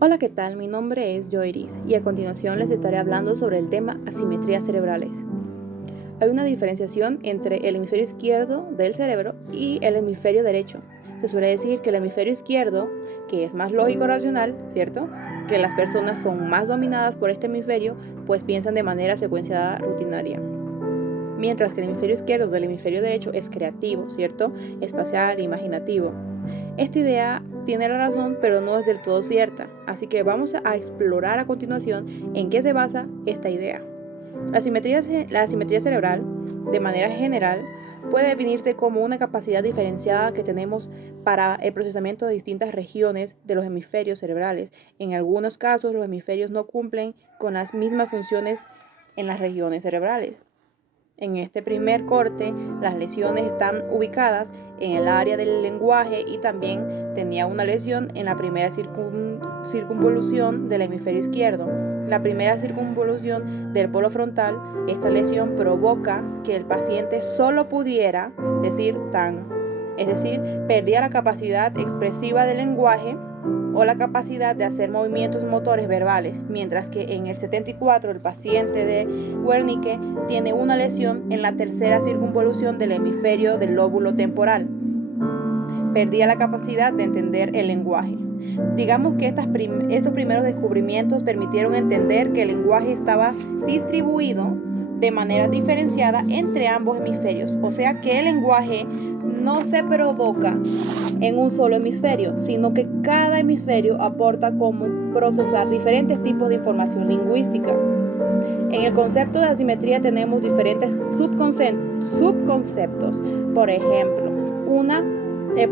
Hola, ¿qué tal? Mi nombre es Joiris y a continuación les estaré hablando sobre el tema asimetrías cerebrales. Hay una diferenciación entre el hemisferio izquierdo del cerebro y el hemisferio derecho. Se suele decir que el hemisferio izquierdo, que es más lógico-racional, ¿cierto? Que las personas son más dominadas por este hemisferio, pues piensan de manera secuenciada rutinaria. Mientras que el hemisferio izquierdo del hemisferio derecho es creativo, ¿cierto? Espacial, imaginativo. Esta idea tiene la razón, pero no es del todo cierta, así que vamos a explorar a continuación en qué se basa esta idea. La asimetría cerebral, de manera general, puede definirse como una capacidad diferenciada que tenemos para el procesamiento de distintas regiones de los hemisferios cerebrales. En algunos casos, los hemisferios no cumplen con las mismas funciones en las regiones cerebrales. En este primer corte, las lesiones están ubicadas en el área del lenguaje y también tenía una lesión en la primera circunvolución del hemisferio izquierdo. La primera circunvolución del polo frontal, esta lesión provoca que el paciente solo pudiera decir tan, es decir, perdía la capacidad expresiva del lenguaje o la capacidad de hacer movimientos motores verbales, mientras que en el 74 el paciente de Wernicke tiene una lesión en la tercera circunvolución del hemisferio del lóbulo temporal. Perdía la capacidad de entender el lenguaje. Digamos que estos primeros descubrimientos permitieron entender que el lenguaje estaba distribuido de manera diferenciada entre ambos hemisferios, o sea que el lenguaje no se provoca en un solo hemisferio, sino que cada hemisferio aporta cómo procesar diferentes tipos de información lingüística. En el concepto de asimetría tenemos diferentes subconceptos. Por ejemplo,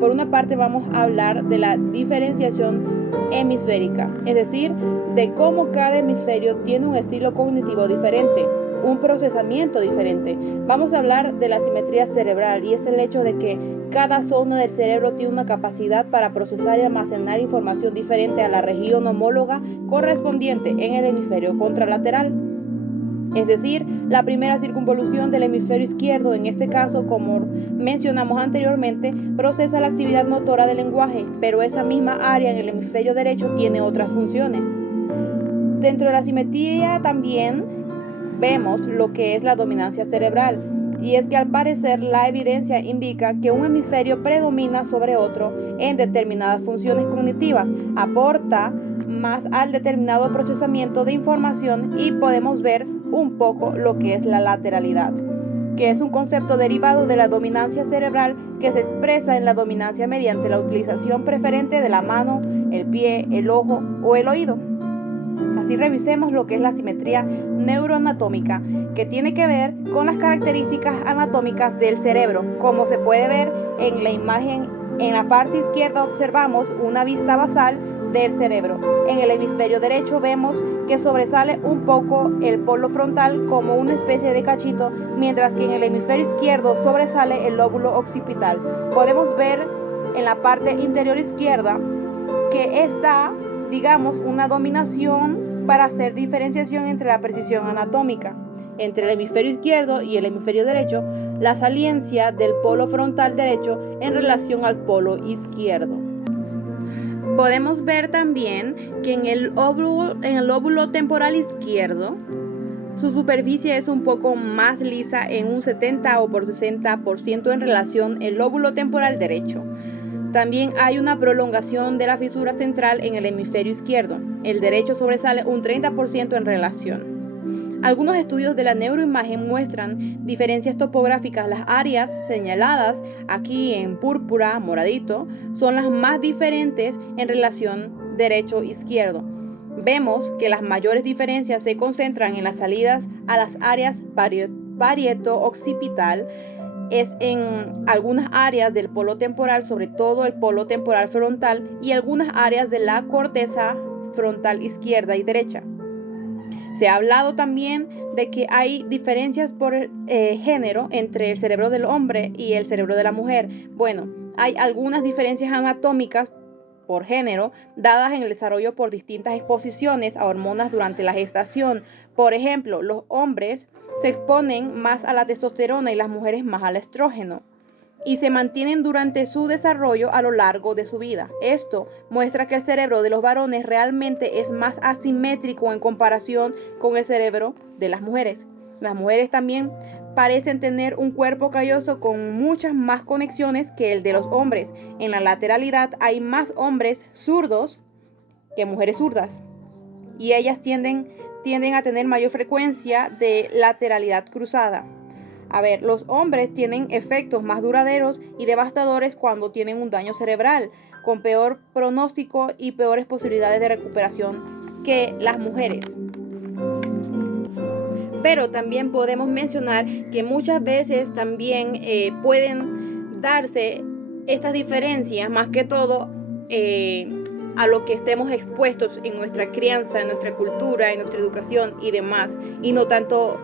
por una parte vamos a hablar de la diferenciación hemisférica, es decir, de cómo cada hemisferio tiene un estilo cognitivo diferente, un procesamiento diferente. Vamos a hablar de la asimetría cerebral y es el hecho de que cada zona del cerebro tiene una capacidad para procesar y almacenar información diferente a la región homóloga correspondiente en el hemisferio contralateral. Es decir, la primera circunvolución del hemisferio izquierdo, en este caso, como mencionamos anteriormente, procesa la actividad motora del lenguaje, pero esa misma área en el hemisferio derecho tiene otras funciones. Dentro de la asimetría también vemos lo que es la dominancia cerebral, y es que al parecer la evidencia indica que un hemisferio predomina sobre otro en determinadas funciones cognitivas, aporta más al determinado procesamiento de información y podemos ver un poco lo que es la lateralidad, que es un concepto derivado de la dominancia cerebral que se expresa en la dominancia mediante la utilización preferente de la mano, el pie, el ojo o el oído. Así revisemos lo que es la simetría neuroanatómica, que tiene que ver con las características anatómicas del cerebro. Como se puede ver en la imagen, en la parte izquierda observamos una vista basal del cerebro. En el hemisferio derecho vemos que sobresale un poco el polo frontal como una especie de cachito, mientras que en el hemisferio izquierdo sobresale el lóbulo occipital. Podemos ver en la parte interior izquierda que está, digamos, una dominación para hacer diferenciación entre la precisión anatómica. Entre el hemisferio izquierdo y el hemisferio derecho, la saliencia del polo frontal derecho en relación al polo izquierdo. Podemos ver también que en el lóbulo temporal izquierdo, su superficie es un poco más lisa en un 70 o por 60% en relación al lóbulo temporal derecho. También hay una prolongación de la fisura central en el hemisferio izquierdo. El derecho sobresale un 30% en relación. Algunos estudios de la neuroimagen muestran diferencias topográficas. Las áreas señaladas aquí en púrpura, moradito, son las más diferentes en relación derecho-izquierdo. Vemos que las mayores diferencias se concentran en las salidas a las áreas parieto-occipital, es en algunas áreas del polo temporal, sobre todo el polo temporal frontal, y algunas áreas de la corteza frontal izquierda y derecha. Se ha hablado también de que hay diferencias por género entre el cerebro del hombre y el cerebro de la mujer. Bueno, hay algunas diferencias anatómicas por género dadas en el desarrollo por distintas exposiciones a hormonas durante la gestación. Por ejemplo, los hombres se exponen más a la testosterona y las mujeres más al estrógeno. y se mantienen durante su desarrollo a lo largo de su vida. Esto muestra que el cerebro de los varones realmente es más asimétrico en comparación con el cerebro de las mujeres. Las mujeres también parecen tener un cuerpo calloso con muchas más conexiones que el de los hombres. En la lateralidad hay más hombres zurdos que mujeres zurdas, y ellas tienden a tener mayor frecuencia de lateralidad cruzada. A ver, los hombres tienen efectos más duraderos y devastadores cuando tienen un daño cerebral, con peor pronóstico y peores posibilidades de recuperación que las mujeres. Pero también podemos mencionar que muchas veces también pueden darse estas diferencias, más que todo a lo que estemos expuestos en nuestra crianza, en nuestra cultura, en nuestra educación y demás, y no tanto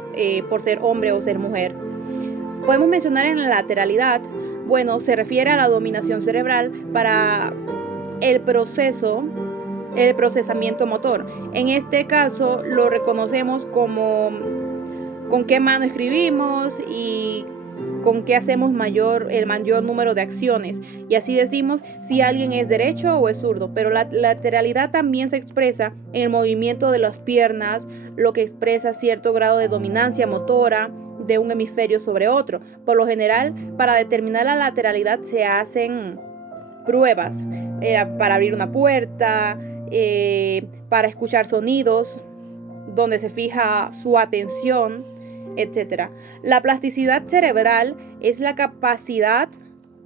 por ser hombre o ser mujer. Podemos mencionar en la lateralidad, bueno, se refiere a la dominación cerebral para el procesamiento motor. En este caso lo reconocemos como con qué mano escribimos y con qué hacemos el mayor número de acciones. Y así decimos si alguien es derecho o es zurdo. Pero la lateralidad también se expresa en el movimiento de las piernas, lo que expresa cierto grado de dominancia motora de un hemisferio sobre otro. Por lo general, para determinar la lateralidad se hacen pruebas para abrir una puerta, para escuchar sonidos, donde se fija su atención, etc. La plasticidad cerebral es la capacidad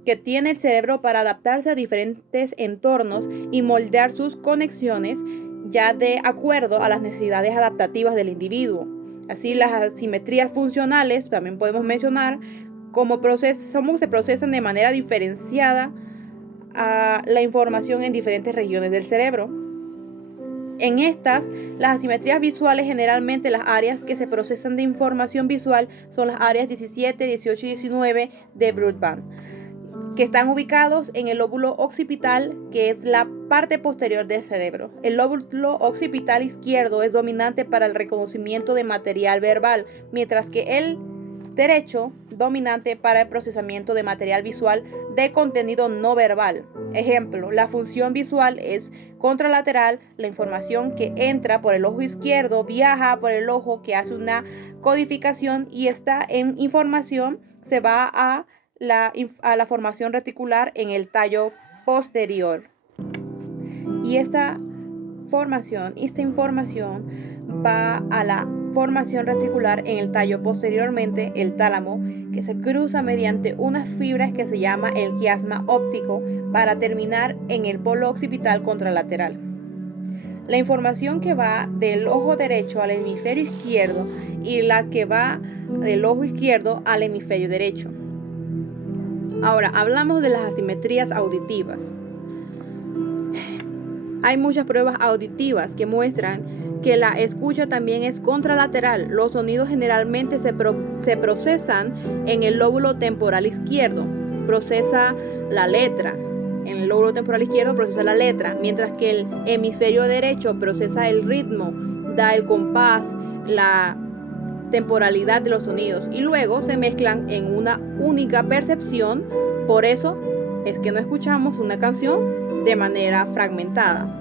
que tiene el cerebro para adaptarse a diferentes entornos y moldear sus conexiones ya de acuerdo a las necesidades adaptativas del individuo. Así, las asimetrías funcionales también podemos mencionar cómo se procesan de manera diferenciada la información en diferentes regiones del cerebro. En estas, las asimetrías visuales, generalmente las áreas que se procesan de información visual son las áreas 17, 18 y 19 de Broadband, que están ubicados en el lóbulo occipital, que es la parte posterior del cerebro. El lóbulo occipital izquierdo es dominante para el reconocimiento de material verbal, mientras que el derecho dominante para el procesamiento de material visual de contenido no verbal. Ejemplo, la función visual es contralateral. La información que entra por el ojo izquierdo viaja por el ojo que hace una codificación, y esta información se va a la formación reticular en el tallo posterior. Y esta información va a la formación reticular en el tallo posteriormente, el tálamo, que se cruza mediante unas fibras que se llama el quiasma óptico para terminar en el polo occipital contralateral. La información que va del ojo derecho al hemisferio izquierdo y la que va del ojo izquierdo al hemisferio derecho. Ahora, hablamos de las asimetrías auditivas. Hay muchas pruebas auditivas que muestran que la escucha también es contralateral. Los sonidos generalmente se procesan en el lóbulo temporal izquierdo, procesa la letra. En el lóbulo temporal izquierdo procesa la letra, mientras que el hemisferio derecho procesa el ritmo, da el compás, la temporalidad de los sonidos, y luego se mezclan en una única percepción. Por eso es que no escuchamos una canción de manera fragmentada.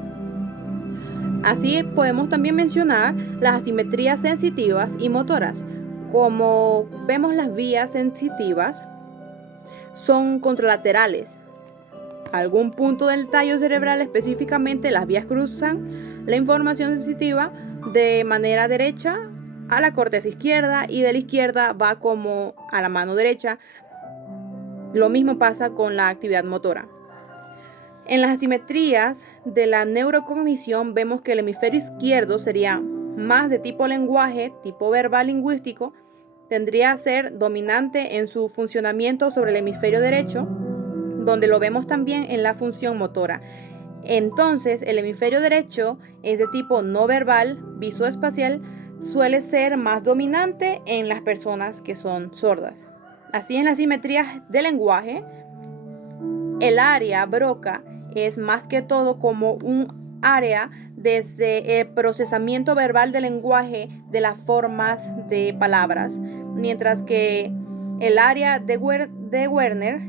Así podemos también mencionar las asimetrías sensitivas y motoras. Como vemos, las vías sensitivas son contralaterales. Algún punto del tallo cerebral, específicamente las vías, cruzan la información sensitiva de manera derecha a la corteza izquierda, y de la izquierda va como a la mano derecha. Lo mismo pasa con la actividad motora. En las asimetrías de la neurocognición vemos que el hemisferio izquierdo sería más de tipo lenguaje, tipo verbal lingüístico, tendría a ser dominante en su funcionamiento sobre el hemisferio derecho, donde lo vemos también en la función motora. Entonces, el hemisferio derecho es de tipo no verbal, visoespacial, suele ser más dominante en las personas que son sordas. Así, en las asimetrías de lenguaje, el área Broca es más que todo como un área desde el procesamiento verbal del lenguaje de las formas de palabras, mientras que el área de Werner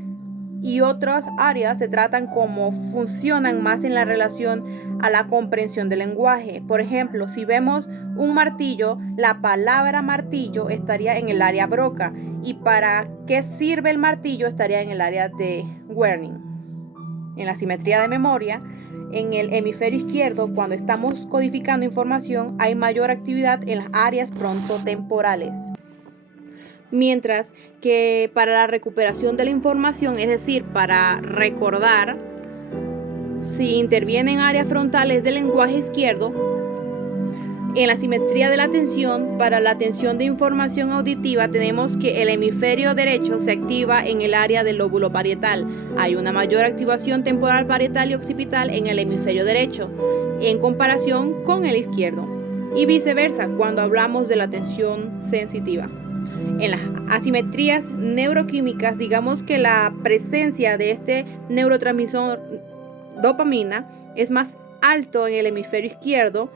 y otras áreas se tratan como funcionan más en la relación a la comprensión del lenguaje. Por ejemplo, si vemos un martillo, la palabra martillo estaría en el área broca y para qué sirve el martillo estaría en el área de Wernicke. En la simetría de memoria, en el hemisferio izquierdo, cuando estamos codificando información, hay mayor actividad en las áreas frontotemporales. Mientras que para la recuperación de la información, es decir, para recordar, si intervienen áreas frontales del lenguaje izquierdo, en la simetría de la atención, para la atención de información auditiva, tenemos que el hemisferio derecho se activa en el área del lóbulo parietal. Hay una mayor activación temporal parietal y occipital en el hemisferio derecho, en comparación con el izquierdo. Y viceversa, cuando hablamos de la atención sensitiva. En las asimetrías neuroquímicas, digamos que la presencia de este neurotransmisor dopamina es más alto en el hemisferio izquierdo.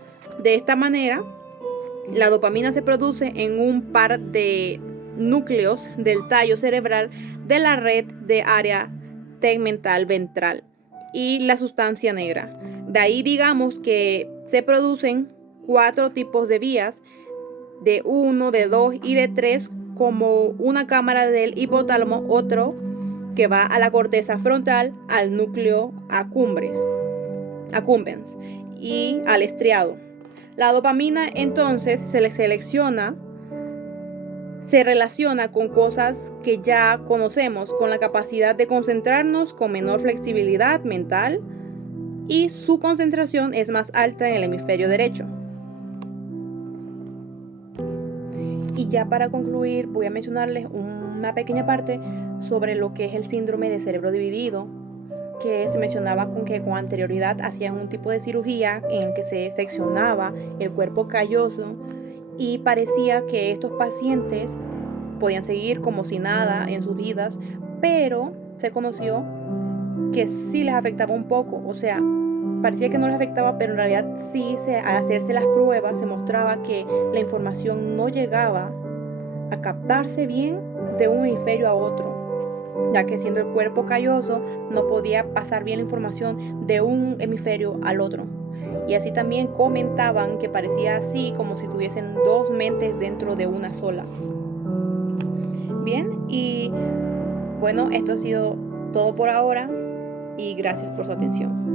De esta manera, la dopamina se produce en un par de núcleos del tallo cerebral de la red de área tegmental ventral y la sustancia negra. De ahí digamos que se producen 4 tipos de vías, de 1, de 2 y de 3, como una cámara del hipotálamo, otro que va a la corteza frontal, al núcleo accumbens y al estriado. La dopamina entonces se le selecciona, se relaciona con cosas que ya conocemos, con la capacidad de concentrarnos con menor flexibilidad mental, y su concentración es más alta en el hemisferio derecho. Y ya para concluir voy a mencionarles una pequeña parte sobre lo que es el síndrome de cerebro dividido, que se mencionaba con anterioridad hacían un tipo de cirugía en el que se seccionaba el cuerpo calloso y parecía que estos pacientes podían seguir como si nada en sus vidas, pero se conoció que sí les afectaba un poco, o sea, parecía que no les afectaba, pero en realidad sí, al hacerse las pruebas se mostraba que la información no llegaba a captarse bien de un hemisferio a otro, ya que siendo el cuerpo calloso no podía pasar bien la información de un hemisferio al otro. Y así también comentaban que parecía así como si tuviesen 2 mentes dentro de una sola. Bien, y bueno, esto ha sido todo por ahora y gracias por su atención.